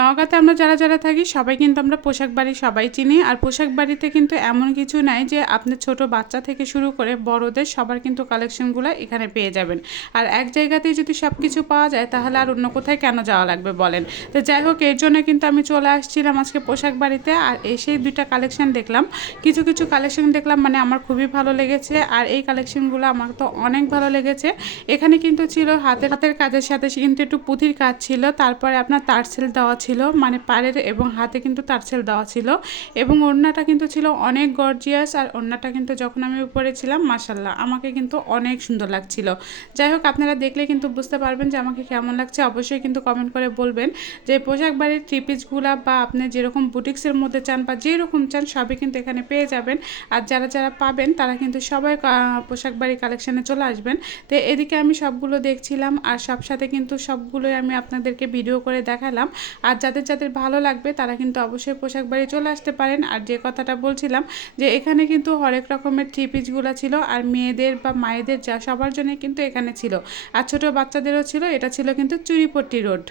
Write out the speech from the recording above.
নওগাঁতে আমরা যারা যারা থাকি সবাই কিন্তু আমরা পোশাক বাড়ি সবাই চিনি। আর পোশাক বাড়িতে কিন্তু এমন কিছু নাই যে আপনি ছোট বাচ্চা থেকে শুরু করে বড়দের সবার কিন্তু কালেকশনগুলো এখানে পেয়ে যাবেন। আর এক জায়গাতেই যদি সব কিছু পাওয়া যায় তাহলে আর অন্য কোথায় কেন যাওয়া লাগবে বলেন। তো যাই হোক, এর জন্য কিন্তু আমি চলে আসছিলাম আজকে পোশাক বাড়িতে। আর এসেই দুইটা কালেকশন দেখলাম, কিছু কিছু কালেকশন দেখলাম মানে আমার খুবই ভালো লেগেছে। আর এই কালেকশনগুলো আমার তো অনেক ভালো লেগেছে। এখানে কিন্তু ছিল হাতের হাতের কাজের সাথে কিন্তু একটু পুঁথির কাজ ছিল, তারপরে আপনার তারসেল দেওয়া ছিল, মানে পাড়ের এবং হাতে কিন্তু তারসেল দেওয়া ছিল। এবং ওড়নাটা কিন্তু ছিল অনেক গর্জিয়াস। আর ওড়নাটা কিন্তু যখন আমি উপরে ছিলাম মাশাল্লাহ আমাকে কিন্তু অনেক সুন্দর লাগছিল। যাই হোক, আপনারা দেখলে কিন্তু বুঝতে পারবেন যে আমাকে কেমন লাগছে। অবশ্যই কিন্তু কমেন্ট করে বলবেন যে পোশাক বাড়ির থ্রি পিসগুলা বা আপনি যেরকম বুটিক্সের মধ্যে চান বা যেরকম চান সবই কিন্তু এখানে পেয়ে যাবেন। আর যারা যারা পাবেন তারা কিন্তু সবাই পোশাক বাড়ি কালেকশানে চলে আসবেন। তো এদিকে আমি সবগুলো দেখছিলাম আর সব সাথে কিন্তু সবগুলোই আমি আপনাদেরকে ভিডিও করে দেখালাম। আর যাদের যাদের ভালো লাগবে তারা কিন্তু অবশ্যই পোশাক বাড়ি চলে আসতে পারেন। আর যে কথাটা বলছিলাম যে এখানে কিন্তু হরেক রকমের থ্রি পিসগুলো ছিল, আর মেয়েদের বা মায়েদের যা সবার জন্য কিন্তু এখানে ছিল, আর ছোট বাচ্চাদেরও ছিল। এটা ছিল কিন্তু চুরিপট্টি রোড।